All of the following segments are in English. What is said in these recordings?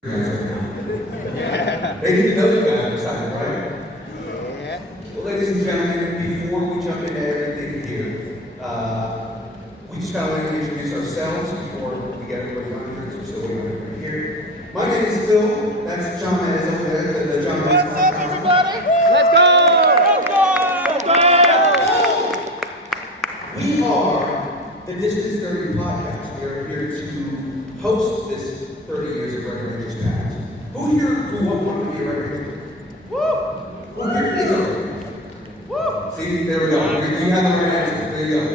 They didn't know you guys excited, right? Yeah. Well, ladies and gentlemen, before we jump into everything here, we just got to introduce ourselves before we get everybody on here, because we're still waiting on everybody here. My name is Phil. That's John Mendes over there. The John Mendes. What's up, everybody? Let's go! We are the Distance 30 podcast. We are here to host this 30 years of Red Rangers past. Who here grew up wanting to be a Red Ranger? Woo! Who here is a Red Ranger? Woo! See, there we go. You have the right answer. There you go.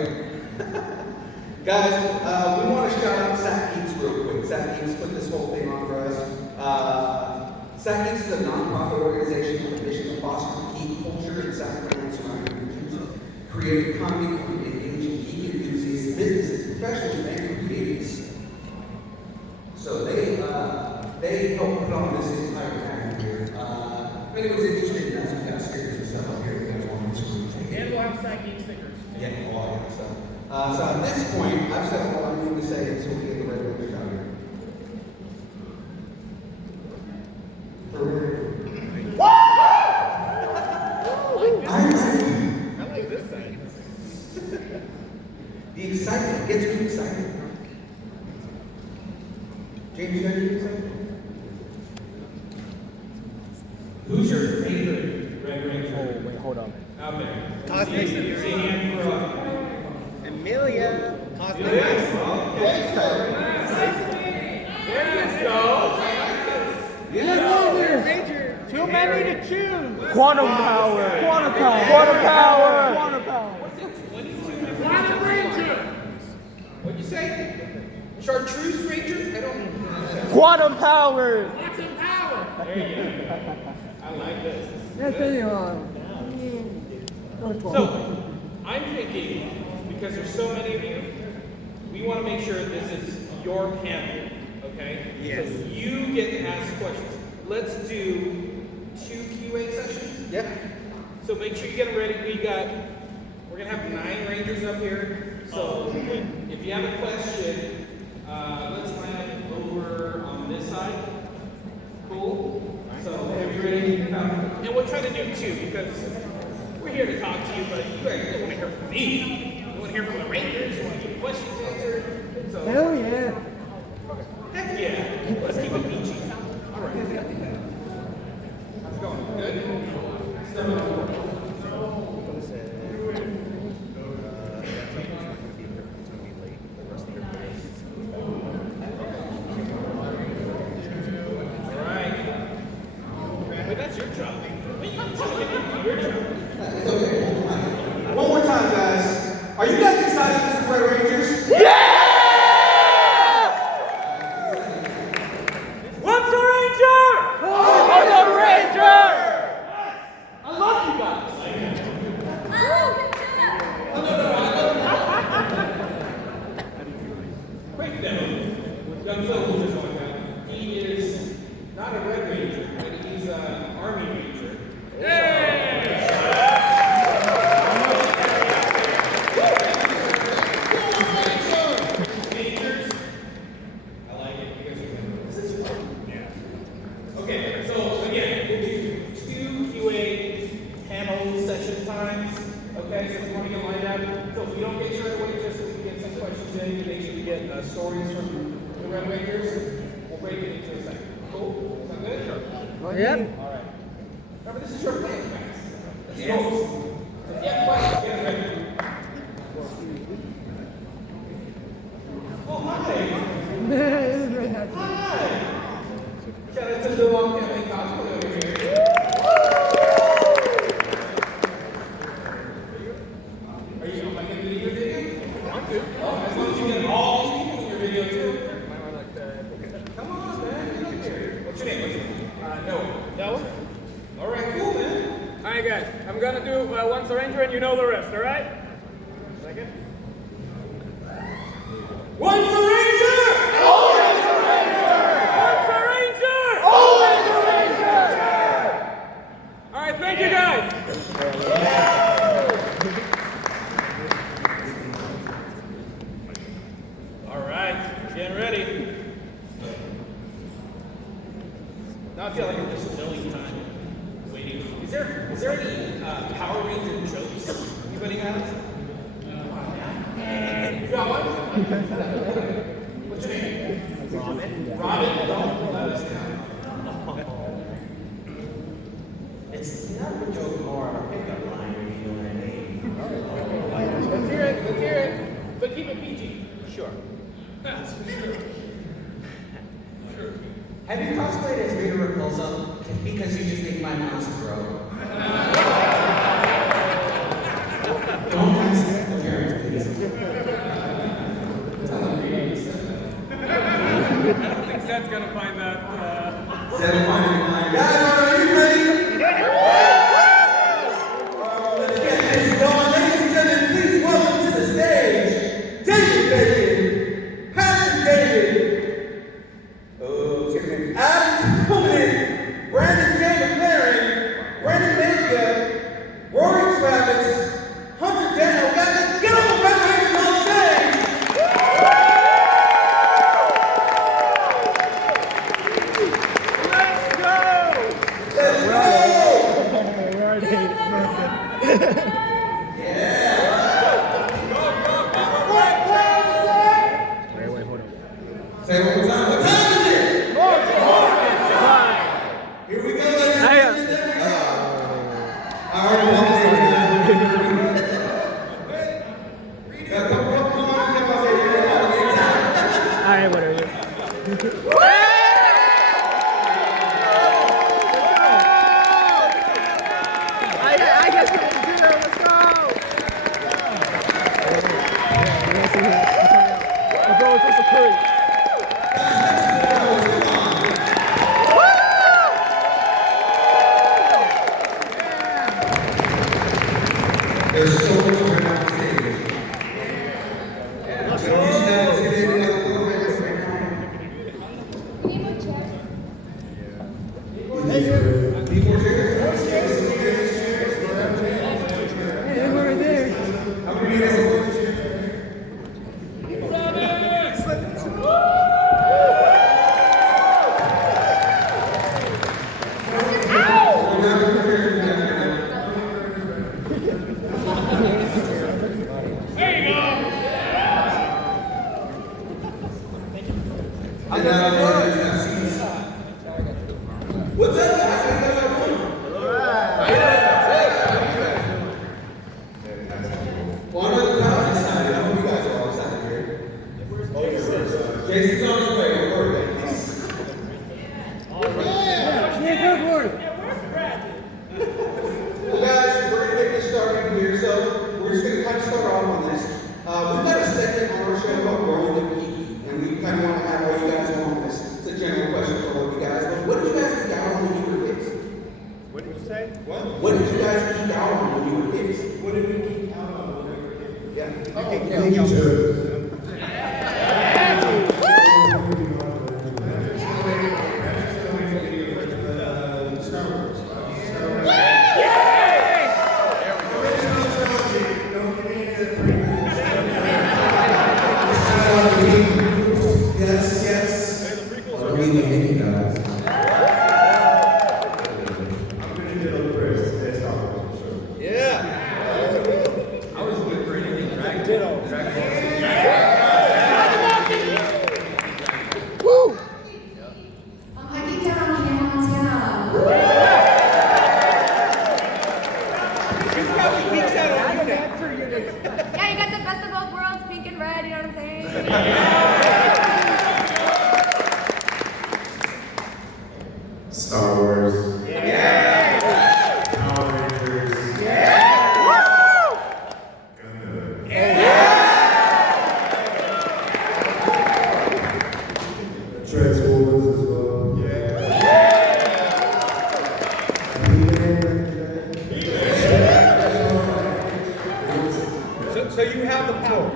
Guys, we want to shout out Sac Geeks real quick. Sac Geeks put this whole thing on for us. Sac Geeks is a non-profit organization with a mission to foster geek culture in Sacramento and surrounding regions, create economy for engaging geek enthusiasts, businesses, professionals, and creators. So they helped put on this entire pack here. If anyone's interested in that, we've got stickers and stuff up here. We got one on the screen. And we'll have Sac Geek stickers. Yeah, all that stuff. So at this point, I've said all I need to say until we get the Red Rangers out here. I like this side. The excitement gets me excited. James, you got anything to say? Who's your favorite Red Ranger? Oh, wait, hold on. Out there. Cosmic See hand for Emilia. Cosmic. There you go. Ranger. Too many to choose. Quantum power. Quantum power. Quantum power. Quantum power. Quantum Ranger. What'd you say? Chartreuse Ranger? I don't. Quantum power. Quantum power. There you go. I like this. So, I'm thinking, because there's so many of you, we want to make sure this is your panel, okay? Yes. So you get to ask questions. Let's do 2 QA sessions. Yeah. So make sure you get them ready. We're gonna have 9 Rangers up here. So if you have a question, let's line up over on this side. Cool. So are you ready? And we'll try to do 2 because we're here to talk to you, but you guys don't want to hear from me. You want to hear from the Rangers. You want to get questions answered. So Hell yeah. heck yeah. Let's keep it peachy. All right. How's it going? Good. Step it up. Wait, that's your job. Your job. It's okay. One more time, guys. Are you guys excited for the Red Rangers? What's a Ranger? I'm a ranger. I love you guys. Quick demo. Young Phil who just walked out. He is not a Red Ranger, but he's an Army Ranger. Rangers. I like it because this is fun. Yeah. Okay, so again, we'll do 2 QA panel session times. Okay, so if you want to get lined up. So if you don't get your way, just so we can get some questions in, to make sure we get stories from the Red Rangers, we'll break it into a second. Cool? Sound good? Sure. Yep. All right. Remember, this is your plan, guys. Let's go. So if you have questions, get ready. Oh, hi. Hi. Shout out to the long campaign cosplay over here. Are you going to get your video? I want to. Oh, as long as you get all these people in your video too. Come on, man. Get up here. What's your name? Noah. Noah? All right, cool, man. Alright, guys. I'm gonna do Once a Ranger and you know the rest, alright? Second. Once a Ranger! Once a Ranger! Alright, thank you guys. Alright, getting ready. Now I feel like I'm just filling time, waiting. Is there any Power Ranger jokes? Anybody has? You got one? What's your name? Robin. Robin? Don't let us down. It's not a joke, more of a pickup line, if you know what I mean. Let's hear it. Let's hear it. But keep it PG. Sure. Sure. Have you cosplayed as Rita Repulsa because you just make my mouse grow? Don't ask the parents, please. I don't think Seth's gonna find that. Guys, are you ready? Let's get this going. Ladies and gentlemen, please welcome to the stage, David Bacon, Patrick David, Adam Tillman, Brandon J. McLaren, Brandon Mayfield, Rory Travis, Hunter Daniel. Guys, get on the Red Rangers on stage. Let's go! Say it one more time. What time is it? Here we go, ladies and gentlemen. There we go. All right, come on, say Alright, whatever. I guess we can do it. Let's go. Let's go with the crew. There's so much going on stage. So you should have to get in and out of the right now. Need more chairs? Need more chairs? How many guys are working chairs? And now, ladies and seats. What's up, guys? How you guys doing? Well, I'm really proud and excited. I hope you guys are all excited here. Jason's on his way. Don't worry, guys. Well, guys, we're going to get this started here. So, we're just going to kind of start off on this. We've got a segment on our show about growing up geeky. And we kind of want to have all you guys on this. It's a general question for all of you guys. But what did you guys geek out on when you were kids? What did you say? What? What did you guys geek out on when you were kids? What did we geek out on when we were kids? Yeah. Yes. What are we thinking, guys? I'm gonna get on first. That's Star Wars for sure. I was looking for anything Dragon. I geeked out on Hannah Montana. Yeah, you got the best of both worlds, pink and red, you know what I'm saying? Star Wars. Power Rangers. Gundam. Transformers as well. So you have the power.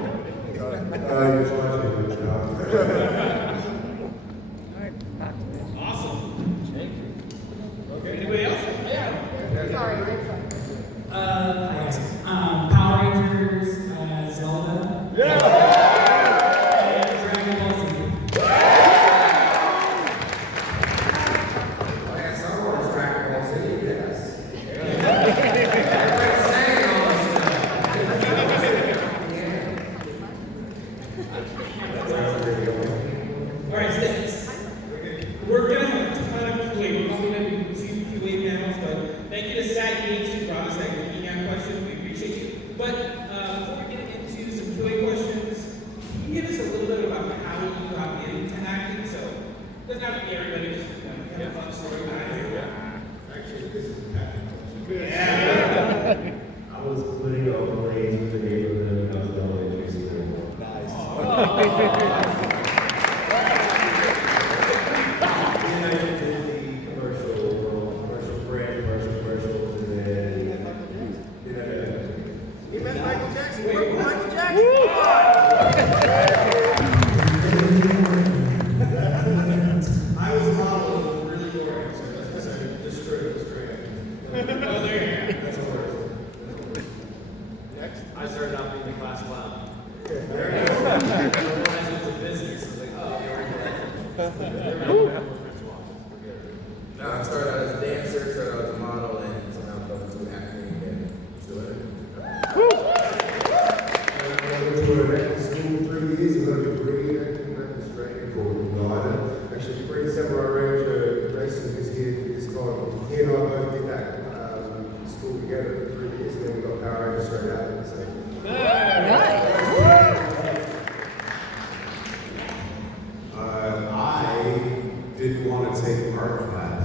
art class.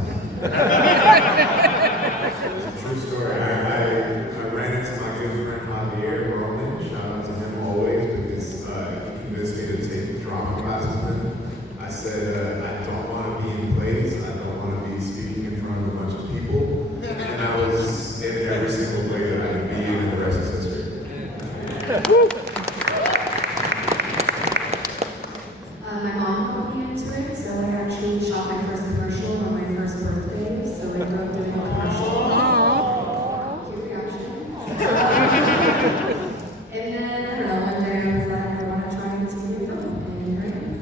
True story. I ran into my good friend Javier Roman. Shout out to him always because he convinced me to take drama class with him. I said, I don't want to be in plays. I don't want to be speaking in front of a bunch of people. And I was in every single play that I could be in, and the rest is history. My mom got me into it, so I actually shot my first commercial on my first birthday, so I grew up doing commercials. Cute reaction. And then, I don't know, one day I was like, I want to try and see a film, and here I am.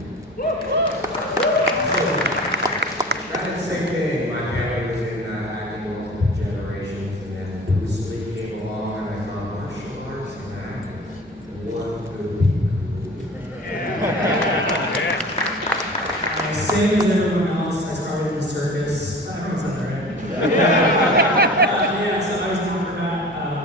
I did the same thing. My family was in acting multiple generations, and then Bruce Lee came along, and I thought martial arts and acting, what could be cool? Same as everyone else, I started in the circus. Everyone's done that, right? Yeah, so I was talking about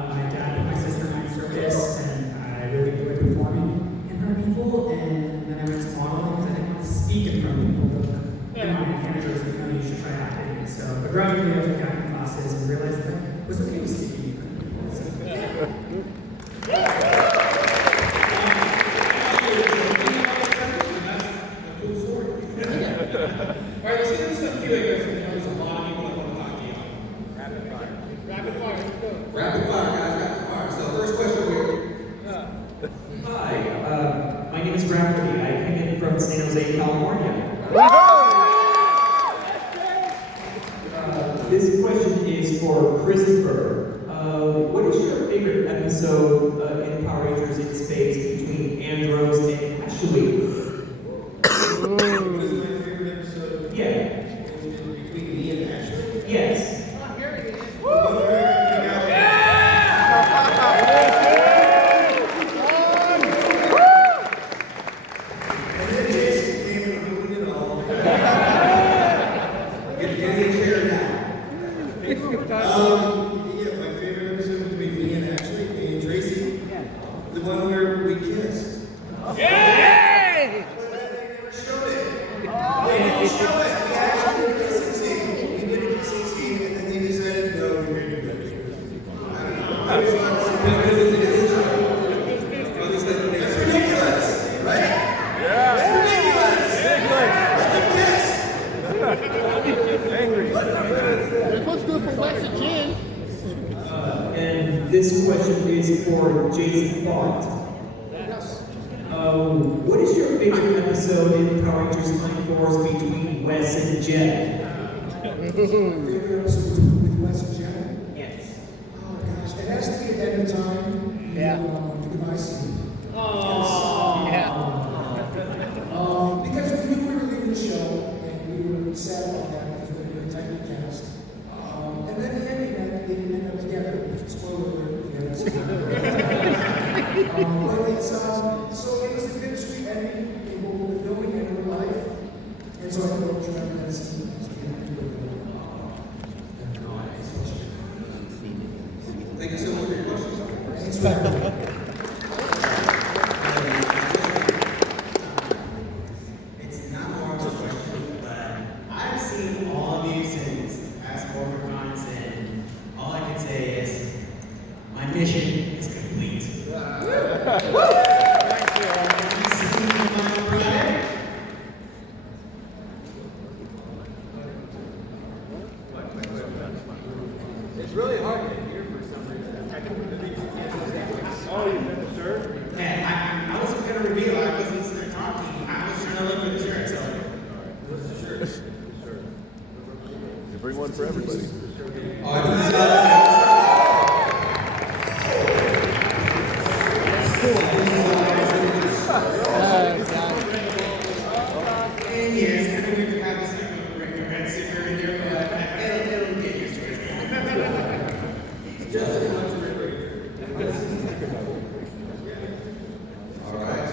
my dad and my sister in my circus, and I really enjoyed performing in front of people, and then I went to modeling because I didn't want to speak in front of people, but my manager was like, no, you should try acting. And so, but gradually I took acting classes and realized that it was okay to speak in front of people. So, All right, let's get into some Q&A because there's a lot of people that want to talk to you. Rapid fire. Rapid fire. Let's go. Rapid fire, guys, rapid fire. So first question here. Hi, my name is Rafferty. I came in from San Jose, California. This question is for Christopher. What is your favorite episode in Power Rangers in Space between Andros and Ashley? What is my favorite episode? Yeah. Between me and Ashley? Yes. And then Jason came and ruined it all. Get a chair now. Yeah, my favorite episode between me and Ashley, me and Tracy, the one where we kissed. But then they never showed it. They didn't show it. We actually did a kissing scene. We did a kissing scene, and then they decided, no, we're going to do that. I don't know. I just want to see Because it's a good show. That's ridiculous, right? Yeah. That's ridiculous. Let them kiss. and this question is for Jason Font. What is your favorite episode in Power Rangers Time Force between Wes and Jet? Favorite episode with Wes and Jen? Yes. Oh gosh, it has to be at the end of time. Yeah. The goodbye scene. Yeah. Because we knew we were leaving the show, and we were sad about that because we were a tightly cast. And then the ending meant they didn't end up together. Spoiler alert if you haven't seen it. But it's, so it was a bittersweet ending in both the filming and in real life. And so I don't remember that scene. Thank you so much for your questions. Thanks for having me. It's not more of a question, but I've seen all of you since past Corporacons, and all I can say is my mission is complete. See you on Friday. It's really hard to hear for some reason. Oh, you finished, sir? Man, I wasn't going to reveal, I wasn't sitting there talking. I was trying to look for the shirt, so. You bring one for everybody. Oh, I think it's, 10 years, kind of weird to have this like a red sticker in there, but it'll get used to it. all right.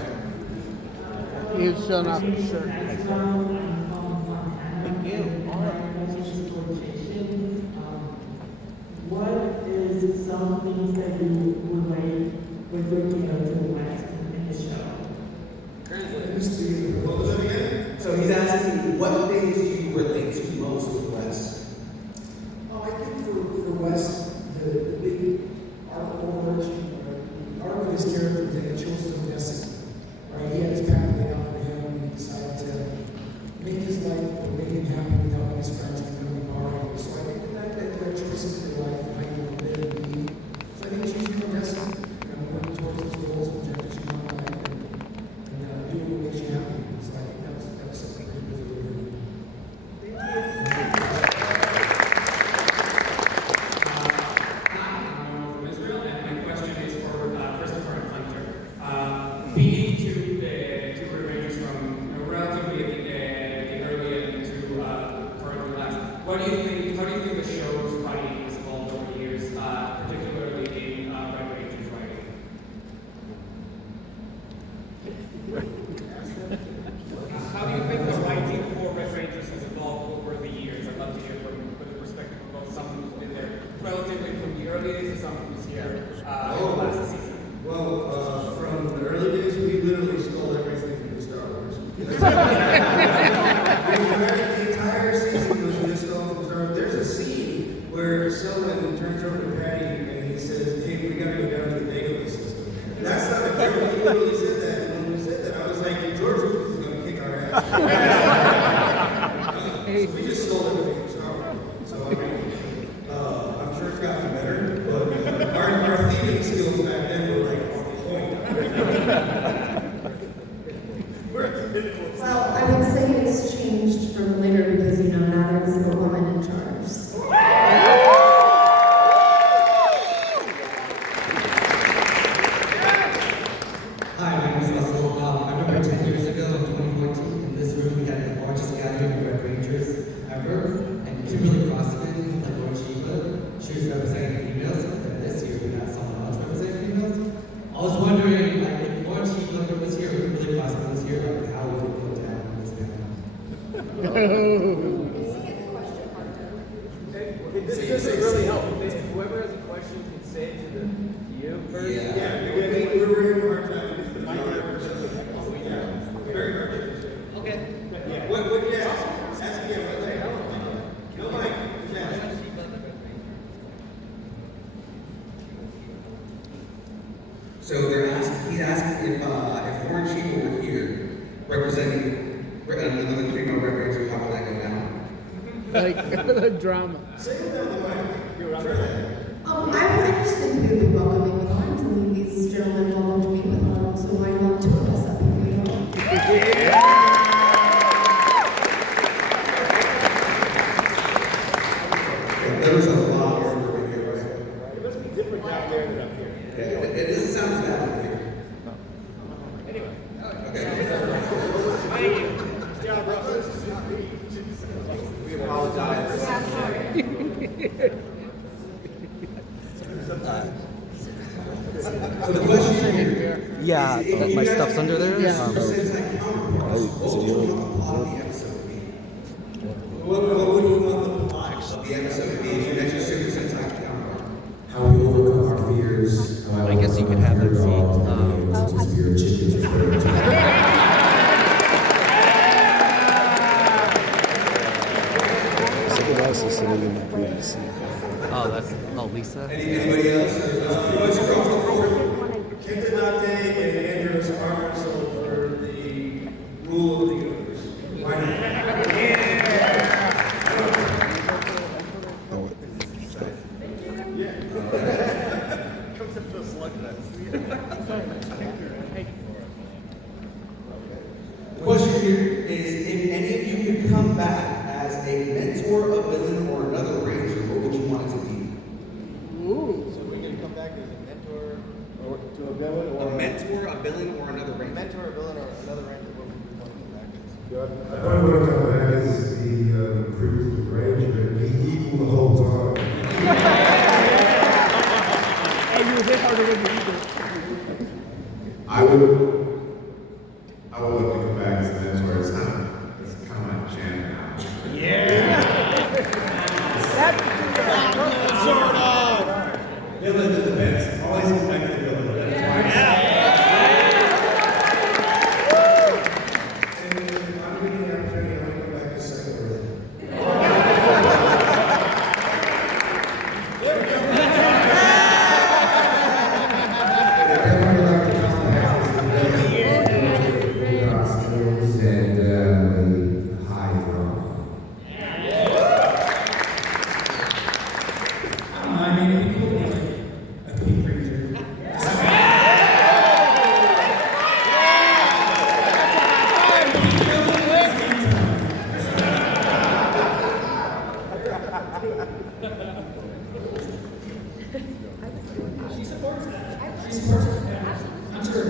He's still not sure. What is some things that you would like with looking up to the West in the show? What was that again? So he's asking, what things do you relate to most How do you think the show's writing has evolved over the years, particularly in Red Ranger's writing? How do you think the writing for Red Rangers has evolved over the years? I'd love to hear from the perspective of both someone who's been there relatively from the early days to someone who's here in the last season. Well, from the early days, we literally stole everything from Star Wars. The entire season was just stolen from Star Wars. There's a scene where someone turns over to Patty and he says, "Hey, we gotta go down to the Daedalus system." That's not a joke. He literally said that. And when we said that, I was like, George Lucas is gonna kick our ass. So we just stole everything from Star Wars. So I mean, I'm sure it's gotten better, but our theming skills back then were like on point. Well, I would say it's changed from later because, you know, now there's a woman in charge. So. Hi, my name is Russell. I remember 10 years ago in 2014, in this room we had the largest gathering of Red Rangers ever, and Kimberly Crossman, like Lord Shiva, she was representing females, and this year we had someone else representing females. I was wondering, like, if Lord Shiva was here, or Kimberly Crossman was here, like, how would it go down in this panel? This doesn't really help. Whoever has a question can say it to you first. Yeah, we were in a hard time. Very hard. Okay. Yeah. What did you ask? Ask again. What the hell? No mic. Yeah. So he's asking if Warren Sheba were here representing another female Red Ranger, how would that go down? Like the drama. I just think we would be welcoming with arms. I mean, these gentlemen welcomed me with arms, so why not two of us up here, you know? There was a lot over here, right? It must be different down there than up here. Yeah, it doesn't sound as bad up here. Anyway. Okay. Thank you. Good job, bro. We apologize. Yeah, sorry. So the question here Yeah, is, if that you my guys stuff's under there. use percentile counterparts, what would you want the plot of the episode to be? What would you want the plot of the episode to be if you guys use percentile counterpart? How we overcome our fears. How I guess you could have that Since we are chickens or birds. Someone else is sitting in that green seat. Oh, that's Lisa. Anybody else? What's your problem? Kenta Nate and Andrews arm wrestle for the rule of the universe. Why not? The question here is, if any of you could come back as a mentor, a villain, or another ranger, what would you want it to be? Ooh. So we can come back as a mentor or to a villain or A mentor, a villain, or another a ranger? mentor, a villain, or another ranger. What would we want to come back as? I probably want to come back as the previous ranger and be evil the whole time. And you hit harder than you do. I would love to come back as a mentor. It's kind of my jam now. Villains are the best. Always come back as a villain. And if I'm getting the opportunity, I want to come back as Psycho Red. Costumes and high drama. I mean, it'd be cool to be like a pink ranger. She supports that. She supports it. I'm sure.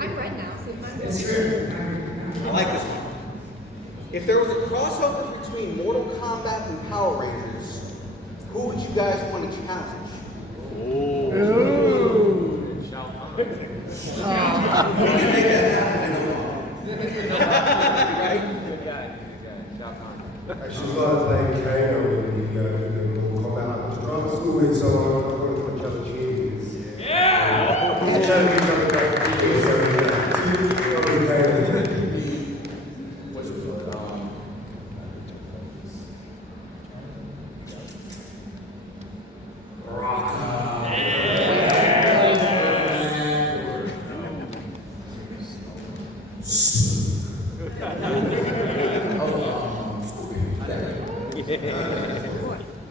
I'm red now, so you might It's true. I like this one. If there was a crossover between Mortal Kombat and Power you guys want to challenge? Ooh. We can make that happen. I know. Right? Good guy. Shao Kahn. I should love playing Kano in the come out. It's drama school week, so I'm going to put Jelly Cheese. Yeah!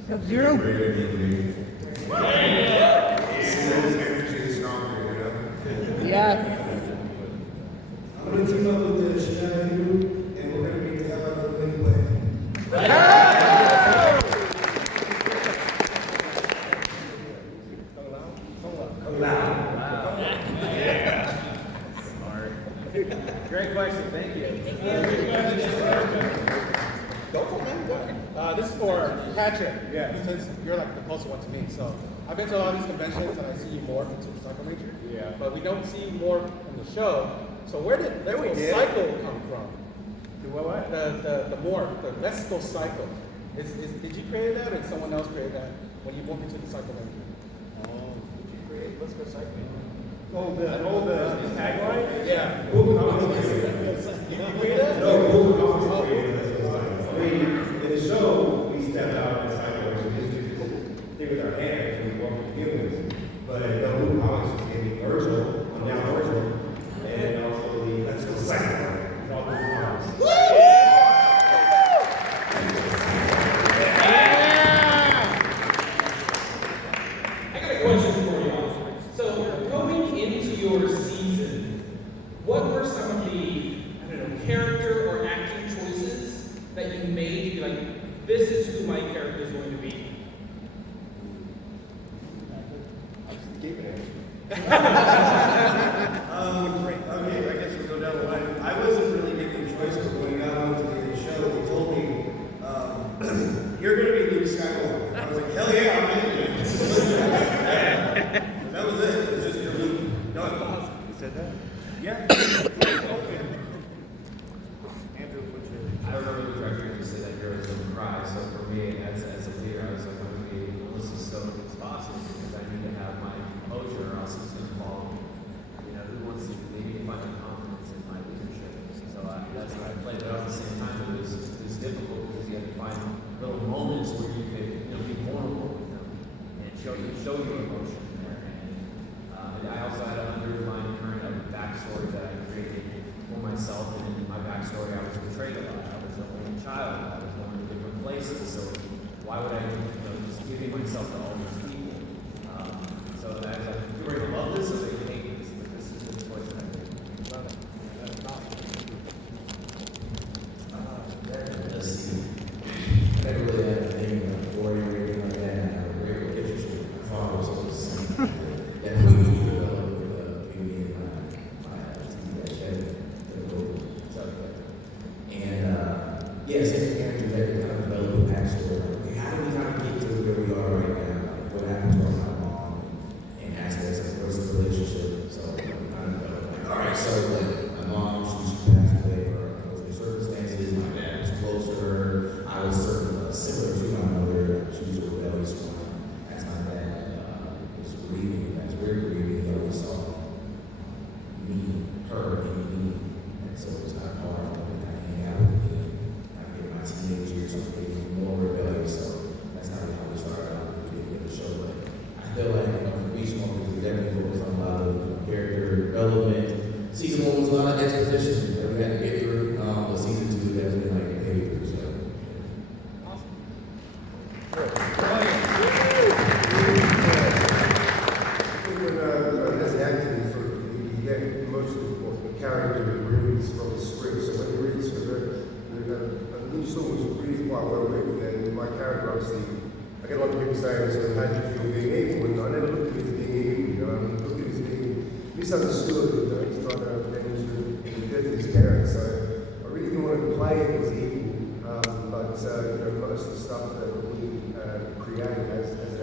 Sub-Zero? Yeah. I'm going to team up with the Shinai and we're going to beat the hell out of the Lingway. Great question. Thank you. Go for it, man. Go ahead. This is for Patrick. Yeah. Since you're like the closest one to me, so I've been to a lot of these conventions and I see you morph into the Cycle Ranger. Yeah. But we don't see you morph in the show. So where did Let's Go Cycle come from? What? The morph, the Let's Go Cycle. Did you create that or did someone else create that when you morph into the Cycle Ranger? Oh, did you create Let's Go Cycling? The tagline? Yeah. You create that? No, I mean, in the show, we step out and cycle and just do thing with our hands and we walk with humans. But no, Blue Comics is giving Virgil, I'm now Virgil, and also the Let's Go Cycle. It's all Blue Comics. I got a question for y'all. So, going into your season, what were some of the, character or acting choices that you made to be like, this is who my character is going to be? Okay, I guess we'll go down the line. I wasn't really making the choice, but when I got onto the show, they told me, you're going to be Luke Skywalker. I was like, hell yeah, I'm in it. That was it. It was just your Luke. No, it's awesome. You said that? Yeah. I remember the director used to say that heroes don't cry. So for me, as a leader, I was like, I'm going to be Melissa Stoke as possible because I need to have my composure or else it's going to fall. You know, who wants to maybe find the confidence in my leadership? So that's what I played. But at the same time, it was difficult because you had to find little moments where you could be vulnerable with them and show your emotion there. And I also had an underlying current of backstory that I created for myself. And in my backstory, I was betrayed a lot. Child, I was going to different places, so why would I, just giving myself to all these people? So that I was like, you're going to love this or they hate this, but this is the choice that I made. Love it. That's awesome. Let's see. I never really had a thing like warrior or anything like that. I had a great relationship with my father, so it's definitely developed with me and my team that Kevin, yeah, same characters that can kind of develop a backstory. Like, how do we kind of get to where we are right now? Like, what happened to our mom and aspects of what's the relationship? So, we kind of develop like, all right, so like my mom, she passed away for unfortunate circumstances. My dad was close to her. I was similar to my mother. She was a rebellious one. As my dad was grieving, as we were grieving, he always saw me, her, and me. And so it was kind of hard for me to kind of hang out with me. My teenage years, I was getting more rebellious, so that's not really how we started out at the beginning of the show. But I feel like for Beast Morphers, we definitely focused on a lot of character development. Season 1 was a lot of exposition that we had to get through. But season 2 has been like behavior. So. Awesome. As an actor, you get most of the character reads from the script. So when you read the script, each song was really quite well written, and my character, obviously, I get a lot of people saying, so how do you feel being evil? And I never looked at it as being evil, I looked at it as being misunderstood, he's trying to avenge the death of his parents, so I really didn't want to play it as evil, but most of the stuff that we create as an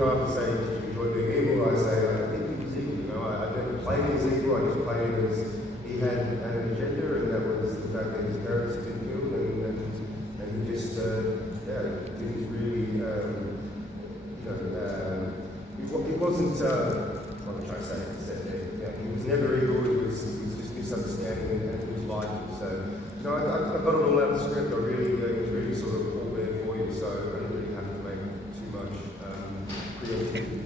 know, I have to say, did you enjoy being evil? I say, I think he was evil, you know. I never played as evil, I just played as he had an agenda, and that was the fact that his parents had been killed, and he just, didn't really, he wasn't, what am I trying to say? He was never evil, he was just misunderstanding, and he was liking. So, you know, I got it all out of the script. It was really sort of all there for you, so I didn't really have to make too much creativity.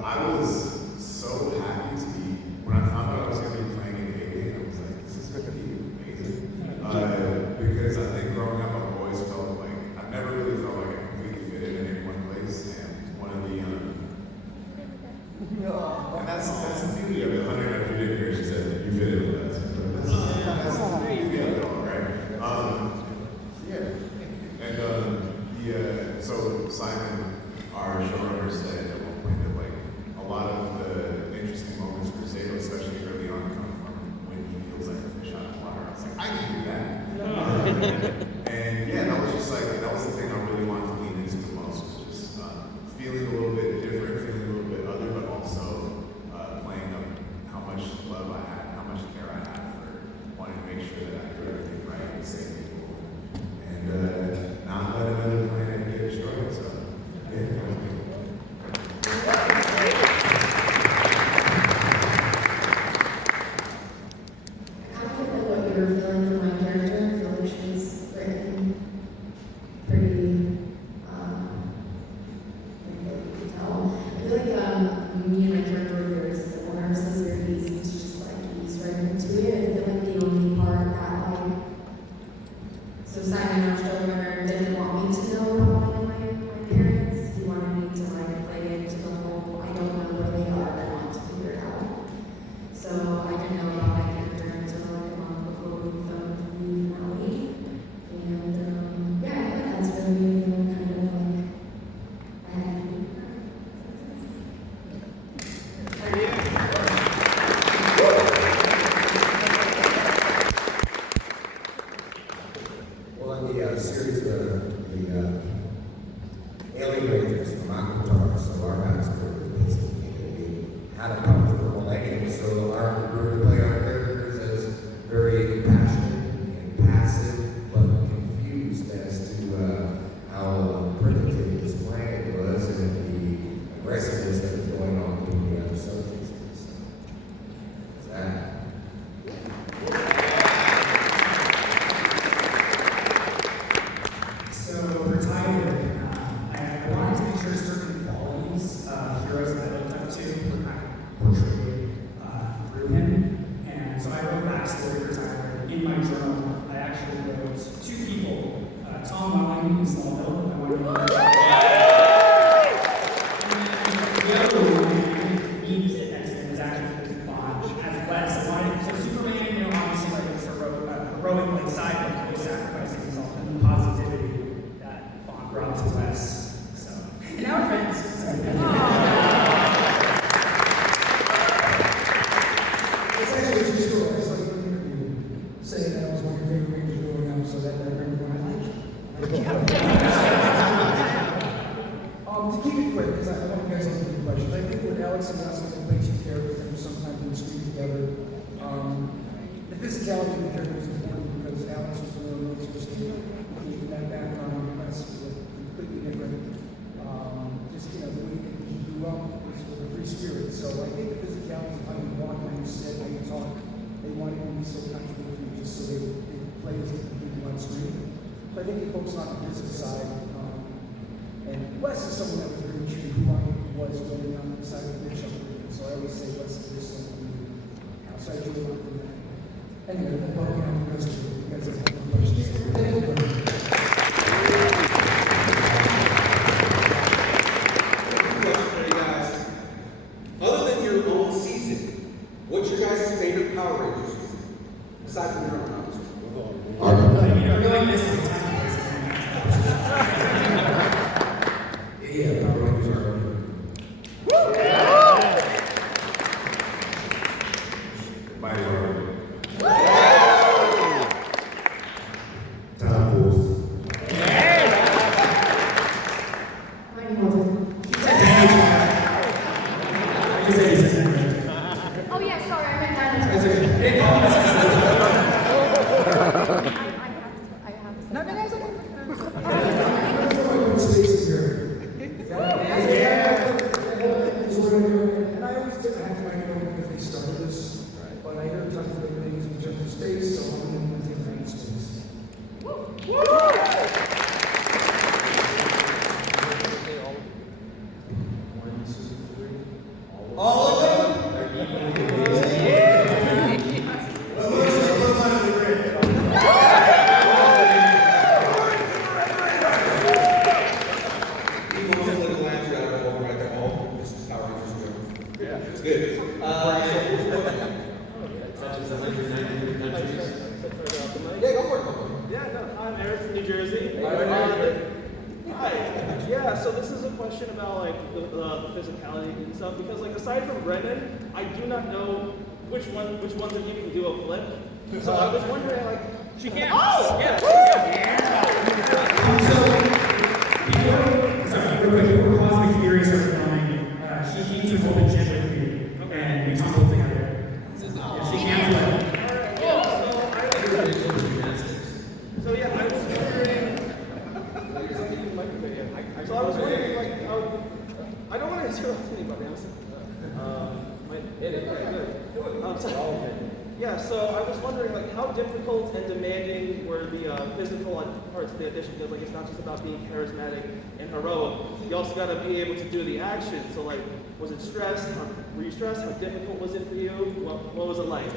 I was so happy to be, when I found out I was going to be playing an alien, I was like, this is going to be amazing. Because I think growing up, I've always felt like, I've never really felt like I completely fit in any one place, and one of the, and that's the beauty of it. Hunter, if you didn't hear, she said, you fit in with us. That's the beauty of it all, right? So Simon, our showrunner, said at one point that like a lot of the interesting moments for Zato, especially early on, come from when he feels like a fish out of water. I was like, I can do that. And yeah, that was just like, that was the thing I really wanted to lean into the most, was just feeling a little bit different, feeling a little bit other, but also playing up how much love I had, how much care I had for wanting to make sure that I do everything right and save people. And not let another planet get destroyed. So, yeah. I don't know what you were feeling for my character. I feel like she's written pretty, you can tell. I feel like me and my character were very similar, so it's very easy to just like ease right into it. I feel like the only part that like, so Simon, our showrunner, didn't want me to know about my parents. He wanted me to like play into the whole, I don't know where they are, I want to figure it out. So I didn't know about my character until like a month before we filmed the finale. And yeah, I think that's really the only kind of like I had to do. Well, in the series, the Alien Rangers from Aquatar, so our backstory was basically that we had a powerful millennium, so we were to play our characters as very passionate and passive, but confused as to how primitive this planet was and the aggressiveness that was going on between the other subjects. So, that. So for Tyler, I wanted to make sure certain qualities, heroes that I looked up to were kind of portrayed through him. And so I wrote backstory for Tyler. In my journal, I actually wrote two people. Tom Welling in Smallville. I wanted to the other one, he used it next to him, was actually Bond as Wes. I wanted, so Superman, you know, obviously like a heroic like side, like sacrificing himself and the positivity that Bond brought to Wes. So, and now we're friends. It's actually a true story. It's like an interview saying that I was one of your favorite Rangers growing up, so that I remember when I like it. To keep it quick, because I want to get some good questions. I think when Alex is asking to play two characters and sometimes we screen together, the physicality of the character is important because Alex was one of the most interesting from that background. Wes was a completely different, just, you know, the way that he grew up was with a free spirit. So I think the physicality of how you walk, how you sit, how you talk, they wanted to be so contradictory just so they play as different people on screen. So I think they focus on the physical side. And Wes is someone that was very true to who I was going on the side of the pitch. So I always say Wes is just someone so I do a lot from that. Anyway, that's what I'm the rest of it. You guys have any questions? Hey guys, other than your own season, what's your guys' favorite Power Rangers season? Aside from your own, obviously. I feel like this is the time. Yeah, Power Rangers are. Mighty Morphin. No, spaces here. And I always did have to know because they started this, but I heard tons of big things in terms of space, so I'm going to think about space. All of them? It's good. Yeah, go for it. Yeah, no, I'm Eric from New Jersey. Hi. Yeah, so this is a question about like the physicality and stuff because like aside from Brennan, I do not know which ones of you can do a flip. So I was wondering like she can. Oh, yeah. Sorry, real quick, before Cosmic Fury started filming, she came to hold a gym with me, and we tumbled together. Yeah, she can't flip. So yeah, I was wondering. So I was wondering, like, I don't want to interrupt anybody. Yeah, so I was wondering, like, how difficult and demanding were the physical parts of the audition? Because, like, it's not just about being charismatic and heroic. You also got to be able to do the action. So, like, was it stressed? Were you stressed? How difficult was it for you? What was it like?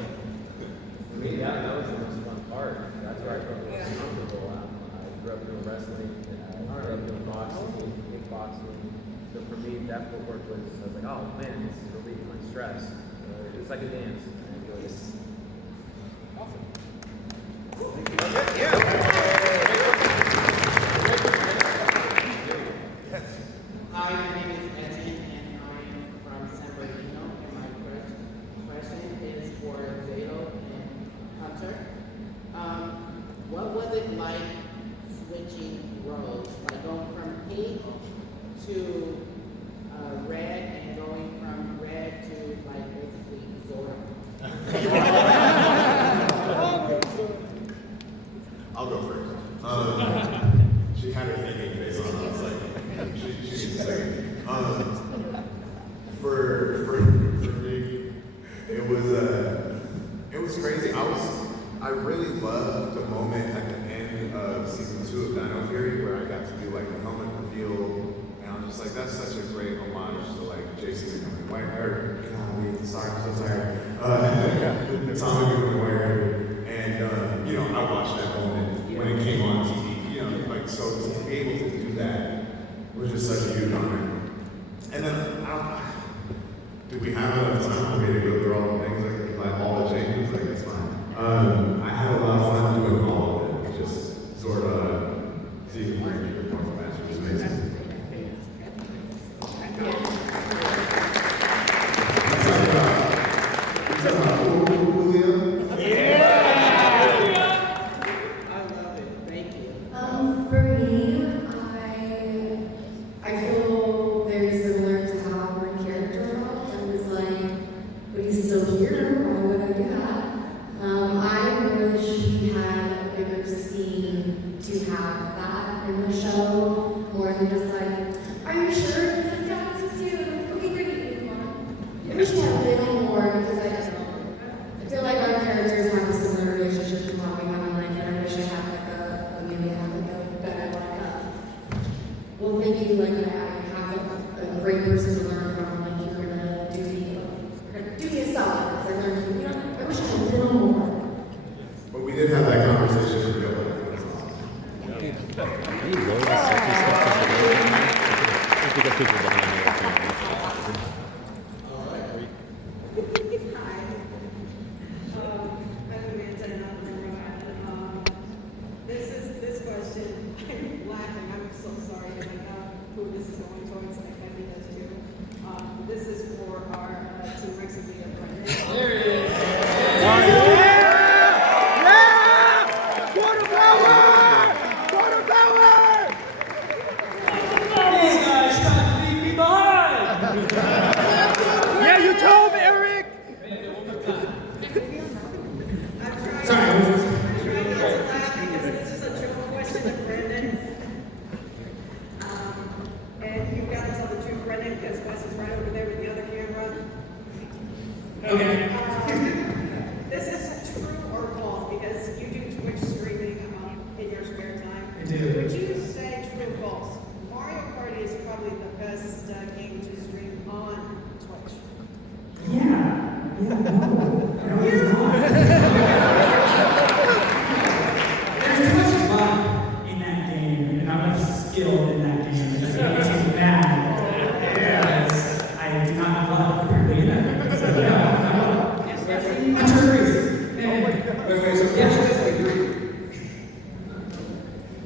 For me, yeah, that was the most fun part. That's where I felt most comfortable. I grew up doing wrestling, I grew up doing boxing, kickboxing. So for me, that footwork was, I was like, oh man, this is relieving my stress. It's like a dance. I enjoyed it. Awesome. Hi, my name is Etienne, and I'm from San Bernardino, and my first question is for Zato and Hunter. What was it like switching roles, like going from pink to red and going from red to like basically Zora? I'll go first. She had her thinking face on. I was like, she's like, for me, it was crazy. I really loved the moment at the end of season 2 of Dino Fury where I got to do like the helmet reveal, and I'm just like, that's such a great homage to like Jason becoming white hair. Sorry, I'm so tired. Tommy becoming white hair, and you know, I watched that moment when it came on TV. You know, like so to be able to do that was just such a huge honor. And then do we have enough time for me to go through all the things like all the changes? Like it's fine. I had a lot of fun doing all of it. Just sort of season 3 performance match was amazing. For me, I feel very similar to how my character felt. I was like, but he's still here, why would I do that? I wish we had a bigger scene to have that in the show, more than just like, are you sure? Because I've got to do. Okay, great. I wish we had a little more because I feel like our characters have a similar relationship to what we have in life, and I wish I had maybe I have like a better well, thank you, like I have a great person to learn from, like you're gonna do me a solid, because I learned from you, know, I wish I had a little more. But we did have that conversation in real life. Hey, Lord, the sexy stuff is amazing. I think I got people behind me. This question, I'm laughing, I'm so sorry, and I know who this is going towards, and I kind of does too. This is for our Team Rex and Via Brennan. There it is. Quarter power! Quarter power! These guys trying to leave me behind! Yeah, you told me, Eric! I'm trying not to laugh because this is a triple question.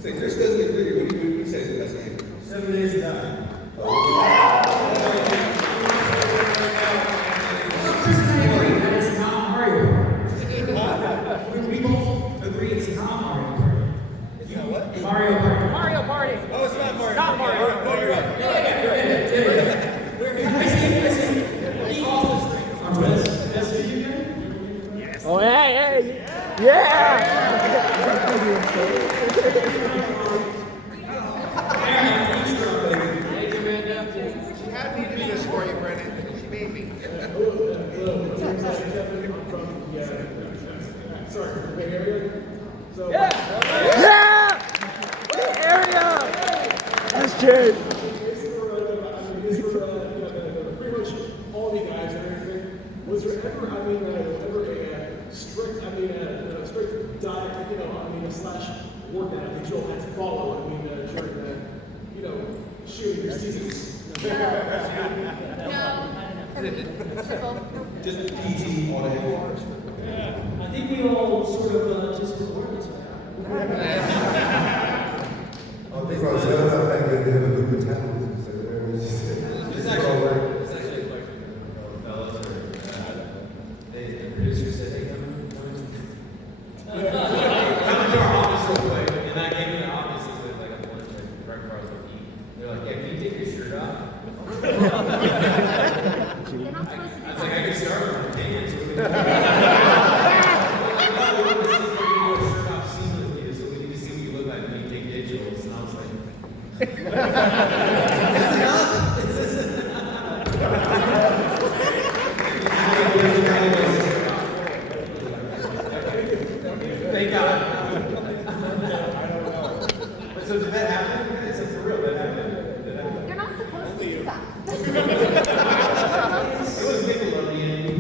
Say, Chris doesn't agree. What do you say is the best name? 7 Days to Die. Chris and I agree that it's not Mario Party. We both agree it's not Mario Party. It's not what? Mario Party. Mario Party. Oh, it's not Mario. Not Mario. No, you're right. Oh, hey, hey. Yeah. She had me do this for you, Brennan. She made me. Sorry, Bay Area. So, Yeah. Bay Area. That's good. It's for pretty much all the guys and everything. Was there ever, ever a strict, strict diet, slash workout that you all had to follow, during the, shooting your seasons? No. Triple. Just PT all day. I think we all sort of just reward this one. Because they have a good metabolism, so It's actually like fellas or the producer said, hey, come into our office real quick. And I came in the office and said, like, I'm lunch, like, right before I was going to eat. They're like, yeah, can you take your shirt off? I was like, I can start on my pants. Thank God. So did that happen? Is it for real? That happened? You're not supposed to do that. It was Nickelodeon.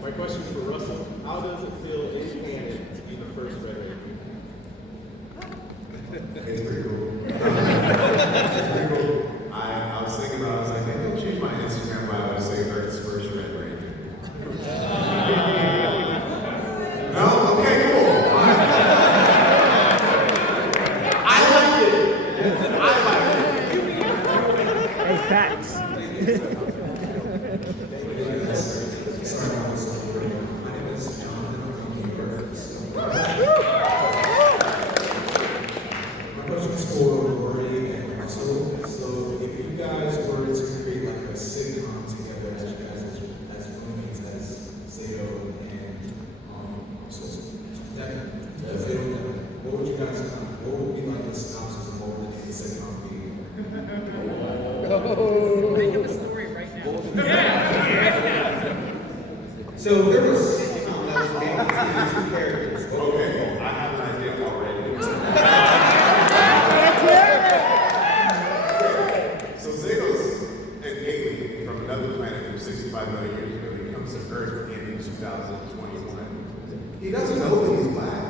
My question is for Russell. How does it feel in Canada to be the first Red Ranger? It's pretty cool. It's pretty cool. I was thinking about it, I was like, maybe I'll change my Instagram bio to say Earth's first Red Ranger. No? Okay, cool. Fine. I like it. I like it. Hey, facts. Sorry about this. My name is Jonathan. I'm from New York. My question is for Rory and Russell. So, if you guys were to create like a sitcom together as roommates, as Zato and so that what would you guys what would be like the synopsis of what would the sitcom be? Think of a story right now. So there was a sitcom that was made with two characters. Okay, I have an idea already. So Zato's an alien from another planet from 65 million years ago. He comes to Earth in 2021. He doesn't know that he's black.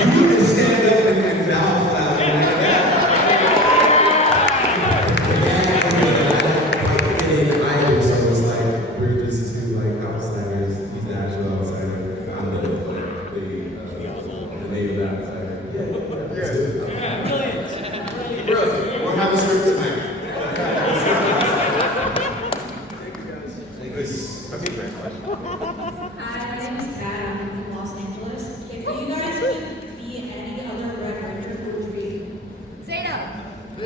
You can stand up and bow flat. We're just two like outsiders. He's the actual outsider. I'm the native outsider. Brilliant. We'll have a script tonight. Hi, my name is Kat. I'm from Los Angeles. If you guys could be any other Red Ranger, who would you be? Zeta. I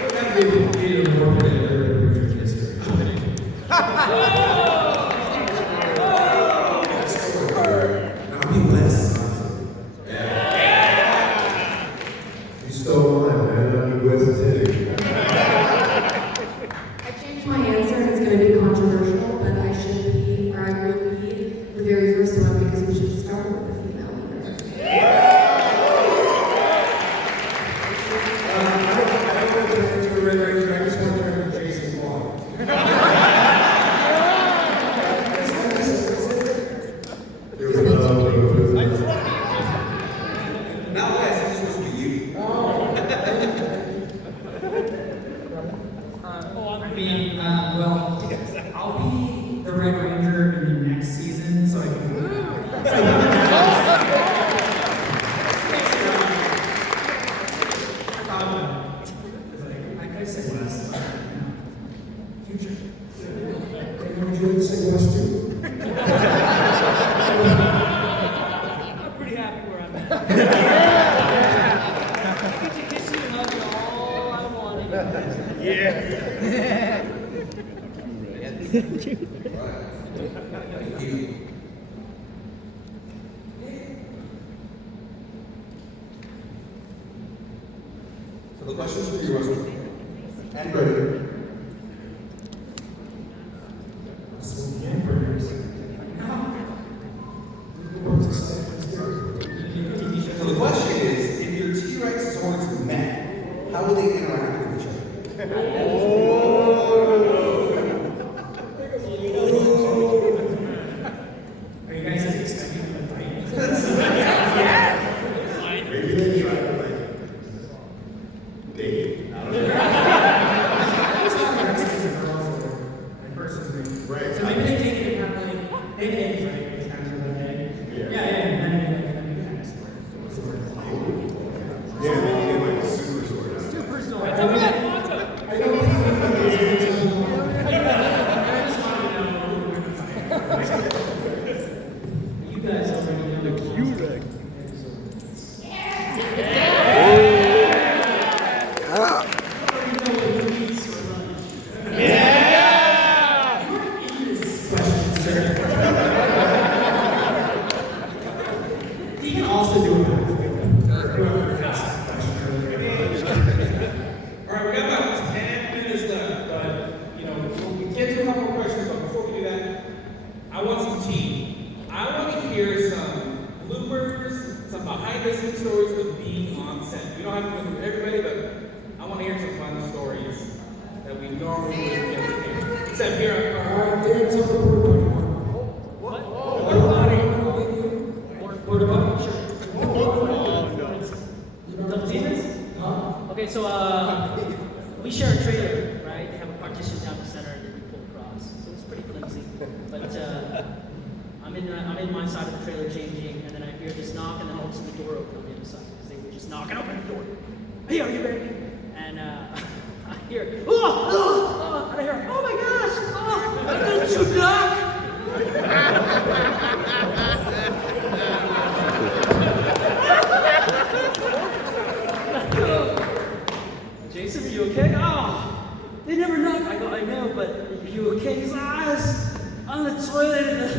would have been created more for the Richard history. I'll be less. You stole mine, man. I'll be West Teddy. I changed my answer, and it's going to be controversial, but I should be, or I will be, the very first one The question's for you, Russell. And Brady. So the hamburgers. So the question is, if your T-Rex swords met, how will they interact with each other? Are you guys expecting them to fight? Maybe they try to like date. I don't know. It's not Mexicans and girls or persons. Right. So maybe they take it and have like, they eggs, right? It's kind of like egg. Yeah, and then you kind of sword. Yeah, maybe they like a super sword. Super sword. I don't think you guys already know the Q-Rex. He can also do it. All right, we got about 10 minutes left, but, you know, we get to a couple more questions, but before we do that, I want some tea. I want to hear some bloopers, some behind-the-scenes stories of being on set. We don't have to go through everybody, but I want to hear some fun stories that we normally wouldn't get to hear. Except here, Okay, so we share a trailer, right? They have a partition down the center and then you pull across. So it's pretty flimsy. But I'm in my side of the trailer changing, and then I hear this knock, and then all of a sudden the door opened on the other side because they were just knocking open the door. Hey, are you ready? And I hear, oh, and I hear, oh my gosh, oh, don't you knock? Jason, are you okay? Oh, they never knock. I go, I know, but are you okay? He's like, I was on the toilet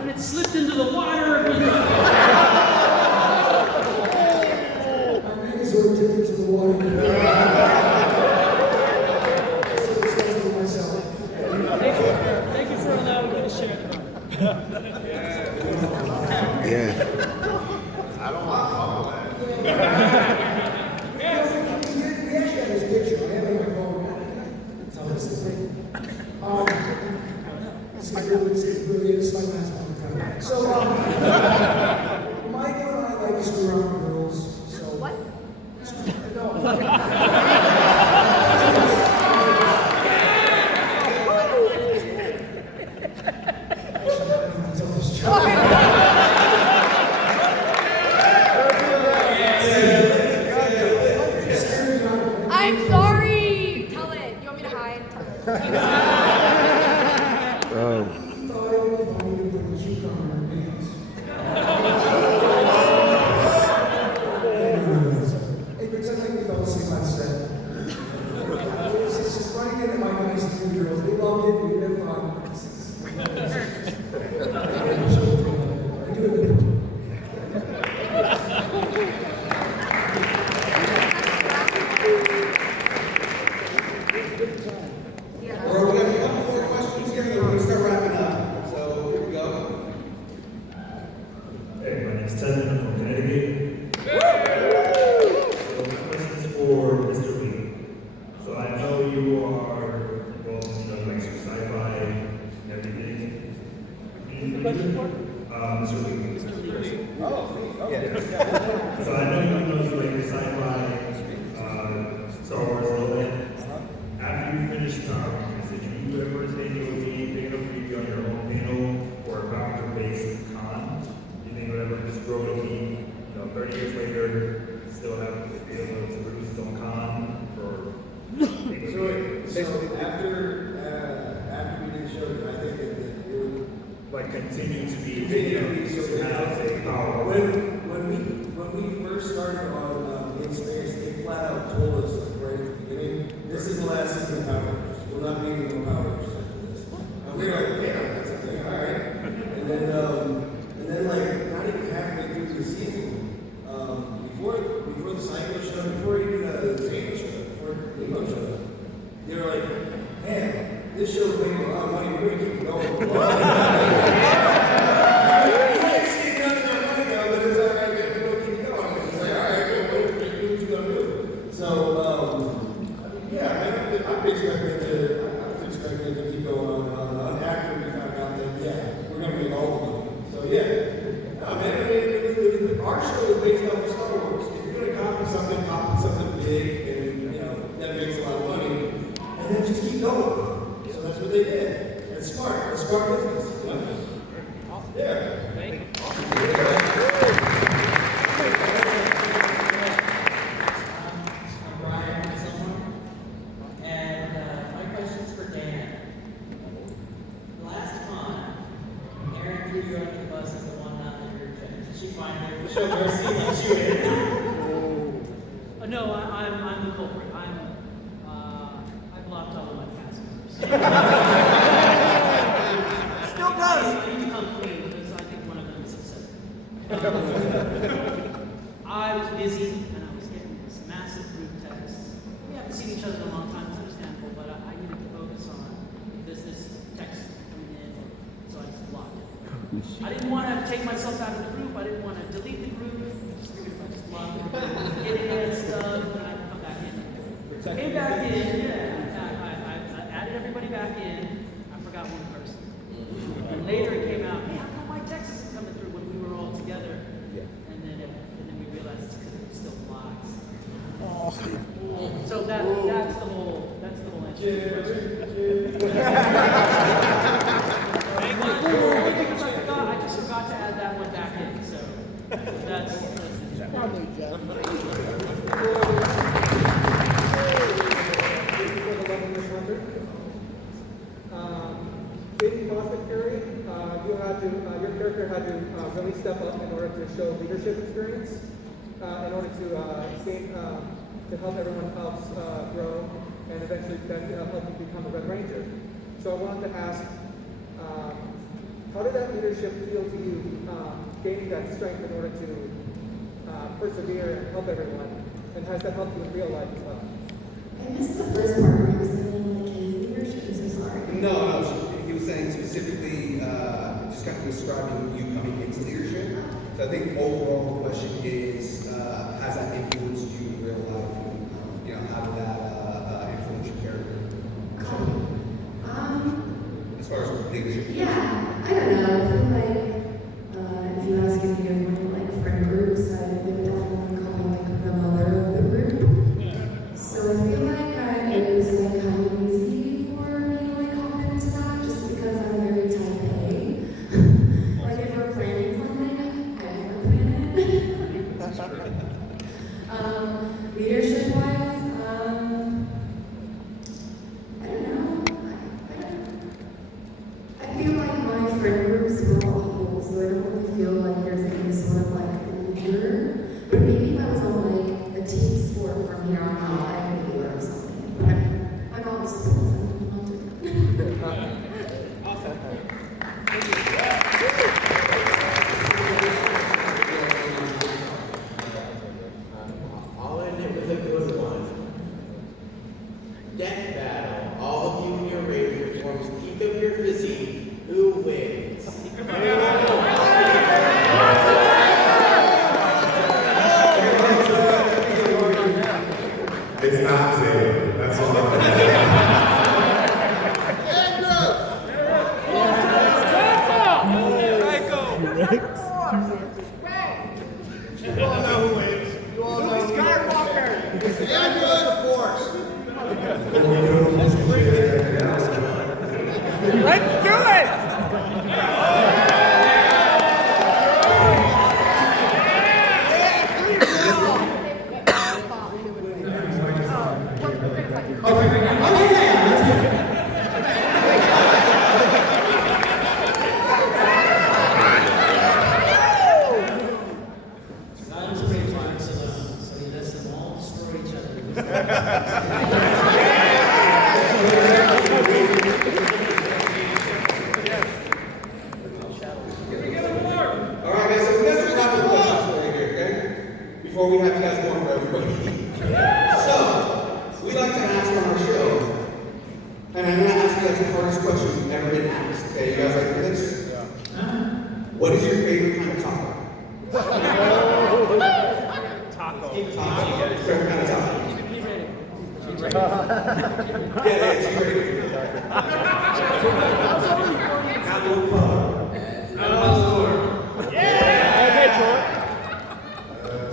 and it slipped into the water. My legs were dipped into the water. Thank you for allowing me to share. Yeah. I don't want to follow that. We actually have this picture. I have it on my phone. Tell us the thing. It's really it's like last month. So, Michael and I like to screw around with girls. So what? I'm sorry. Tell it. You want me to hide? Hey, pretend like we fell asleep on set. It's just funny that my guys and girls, they loved it, we had fun. I do it. Or we got a couple more questions here, and then we're going to start wrapping up. So here we go. Hey, my name's Ted, I'm from Connecticut. So my question is for Mr. Lee. So I know you are involved in like some sci-fi and everything. Mr. Lee. Oh, yeah. So I know you know like sci-fi, Star Wars, and all that. After you finish Star Wars, did you ever think it would be big enough for you to be on your own panel for a Power-based con? Do you think it would ever just grow to be, 30 years later, still have be able to produce its own con for So after we did the show, I think that it would like continue to be so to have a power. when we first started on In Space, they flat out told us like, right at the beginning, this is the last season of Power Rangers. We'll not be any more Power Rangers after this. And we were like, yeah, that's okay, all right. And then like not even halfway through the season, before start business. Yeah. I'm Brian Silver, and my question's for Dan. Last time, Erin threw you under the bus as the one not in your church. Did she finally show mercy and let you in? No, I'm the culprit. I blocked all of my cast members. Still does. I need to come clean because I think one of them is upset. I was busy and I was getting this massive group text. We haven't seen each other in a long time, it's understandable, but I needed to focus on the business text coming in, so I just blocked it. I didn't want to take myself out of the group, I didn't want to delete the group. I just figured if I just blocked it, get in and stuff, and I'd come back in. Came back in, I added everybody back in. I forgot one person. And later it came out, hey, how come my text isn't coming through when we were all together? And then we realized it's because it was still blocked. So that's the whole answer. I just forgot to add that one back in. So that's probably In Cosmic Fury, your character had to really step up in order to show leadership experience, in order to help everyone else grow, and eventually help you become a Red Ranger. So I wanted to ask, how did that leadership feel to you, gaining that strength in order to persevere and help everyone, and has that helped you in real life as well? I missed the first part where you were saying like his leadership. I'm so sorry. No, he was saying specifically, just kind of describing you coming into leadership. So I think overall the question is, has that influenced you in real life? You know, how did that influence your character? As far as leadership? Yeah, I don't know. I feel like if you ask any of my like friend groups, I would definitely call me like the mother of the group. So I feel like it was like kind of easy for me to like hop into that, just because I'm very type A. Like if we're planning something, I want to plan it. That's true. Leadership-wise, I don't know. I feel like my friend groups were all equal, so I don't really feel like there's any sort of like leader. But maybe if I was on like a team sport from here on out, I would be or something. But I'm all sports. I'll end it with a good one. Death battle. All of you in your ranger forms, peak of your physique. Who wins? It's not Taylor. That's all I'm saying. You all know who wins. You all know Luke Skywalker. It's the end of the Force. Let's do it. Silence of the Clarks alone, so he lets them all destroy each other. All right, guys, so we got some rapid questions for you here, okay? Before we have you guys going for everybody. So, we like to ask on our show, and I'm going to ask you guys the hardest question you've ever been asked, okay? You guys ready for this? What is your favorite kind of taco? Taco. Favorite kind of taco? Yeah, she's ready.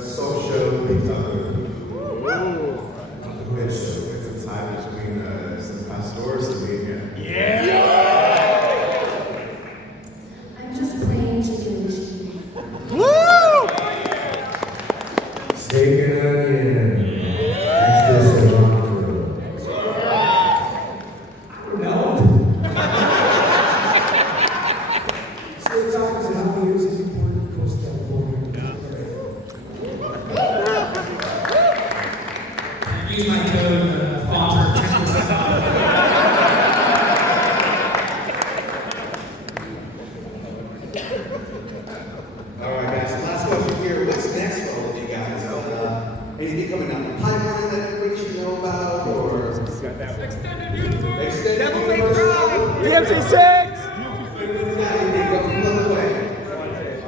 Soft shell beef taco. It's a tie between some pastors and me. coming down the pipeline that everybody should know about, or Extended universe. Devil May Cry. DMC6.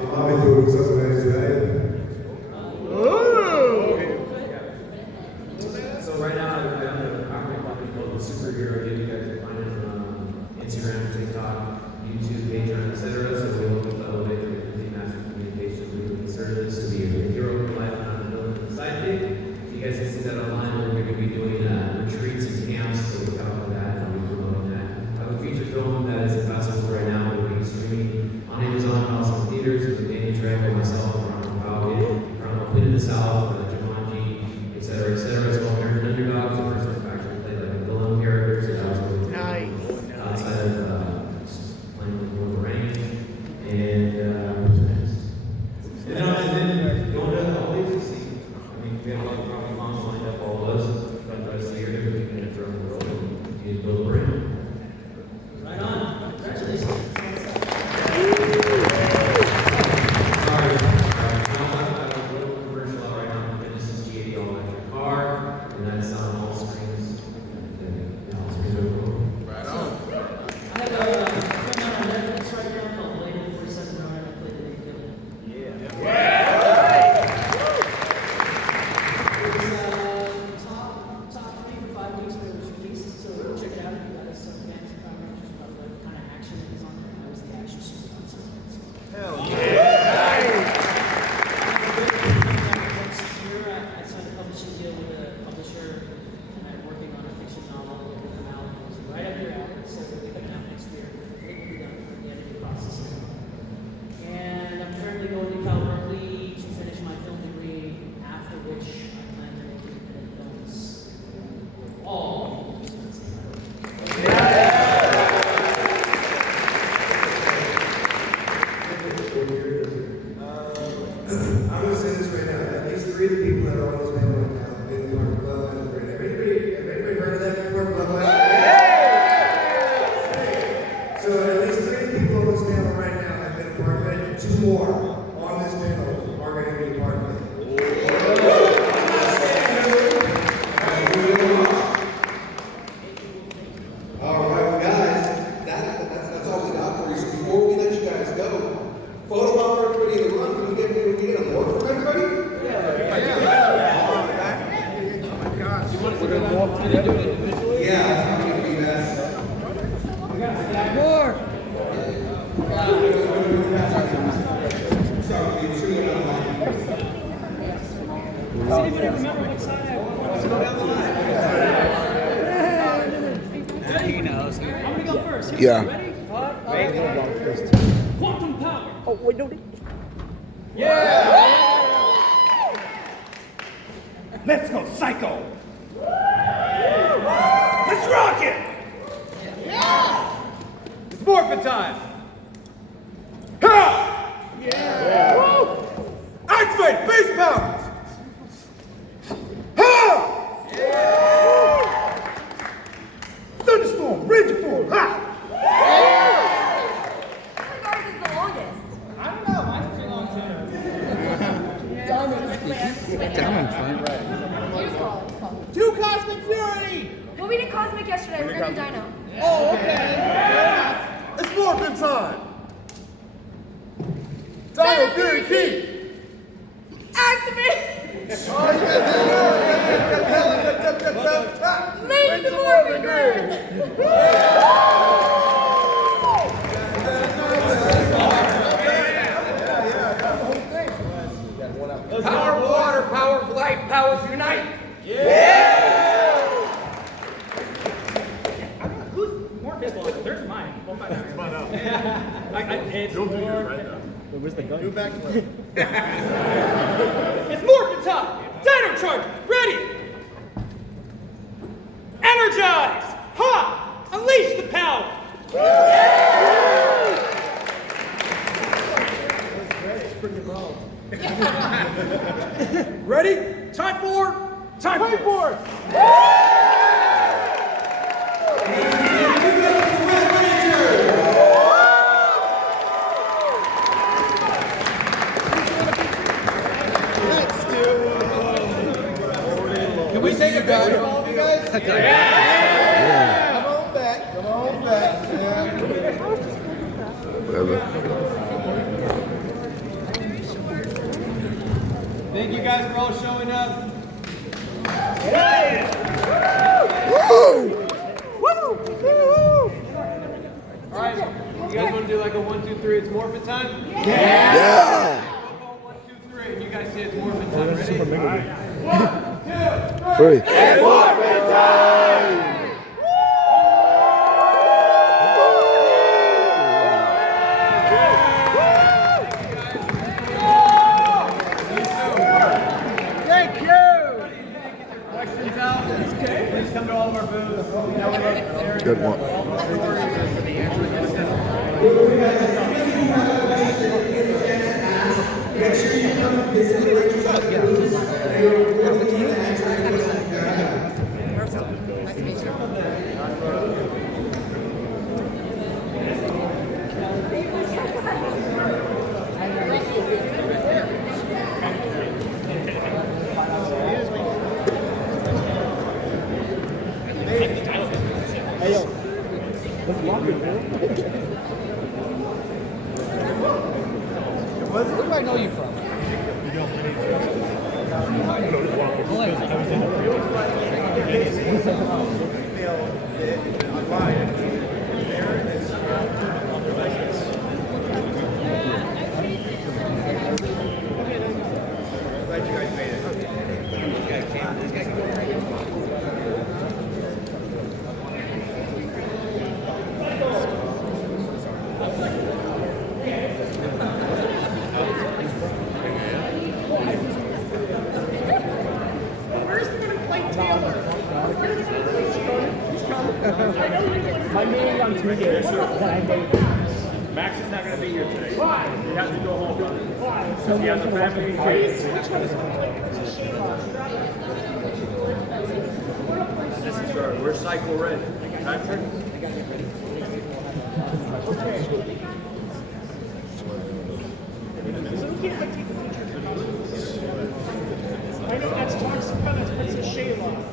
Mommy food was something nice today. So right now, I'm called the superhero game. You guys can find it on Instagram, TikTok, YouTube, Patreon, etc. So we hope to elevate the massive communication. We consider this to be a hero of life, not a villain and sidekick. You guys can see that online. We're going to be doing retreats and camps, so look out for that. I'll be promoting that. I have a feature film that is in festivals right now. We're going to be streaming on Amazon and also in theaters with Danny Trejo, myself, Ronald Falcon, Ronald Quinn in the South, Jumanji, etc., etc. It's called American Underdogs. The first time I've actually played like a villain character, so that was really cool. Outside of just playing with more range. And then going to always to see. I mean, we have a lot of probably moms lined up, all of us, throughout the rest of the year, to be in the world and continue to build a brand. Right on. Congratulations. I'm going to say this right now. At least 3 of the people that are on this panel right now have been part of Bloodline Brand. Everybody heard of that before? Bloodline? So at least 3 of the people on this panel right now have been part of it. 2 more on this panel are going to be part of it. All right, guys, that's all we got for you. So before we let you guys go, photo op for everybody in the room. Can we get a more from everybody? We're gonna walk together. Yeah, it's going to be best. More. Sorry, we should go online. Does anybody remember what side I was? He knows. I'm gonna go first. Yeah. Ready? Quantum power. Oh, wait, no. Yeah. Let's go psycho. Let's rock it. Yeah. It's morphin' time. Ha! Yeah. Activate base power. Ha! Yeah. Thunderstorm, rage form. Ha! Ours is the longest. I don't know. Mine's pretty long too. Diamond fun. Here's called. 2 Cosmic Fury. Well, we did Cosmic yesterday. We're gonna do Dino. Oh, okay. It's morphin' time. Dino Fury Key. Activate! Lead the Morphin Grid! Power water, power flight, powers unite. Who's more physical? There's mine. We'll find out. It's You'll do more. yours right now. Where's the gun? Do backflip. It's morphin' time! Dino Charge, ready! Energize! Ha! Unleash the power! Ready? Time for guys. All of you guys? Yeah. Come on back. Come on back. Thank you guys for all showing up. All right, you guys want to do like a 1, 2, 3? It's morphin' time. Yeah. 1, 2, 3, and you guys say it's morphin' time. Ready? All right. 1, 2, 3. It's morphin' time. Thank you. Questions out? Please come to all of our booths. Good one. Make sure you come visit the lectures at the booth. They're really keen to answer any questions you guys have. Nice to meet you. Hey, yo. Let's walk it, man. Where do I know you from? Glad you guys made My name on Twitter. Max is not going to be here today. Why? He has to go home. Why? He has a family and kids. This is good. We're cycle ready. Patrick? I know that's toxic, but that's a shade off.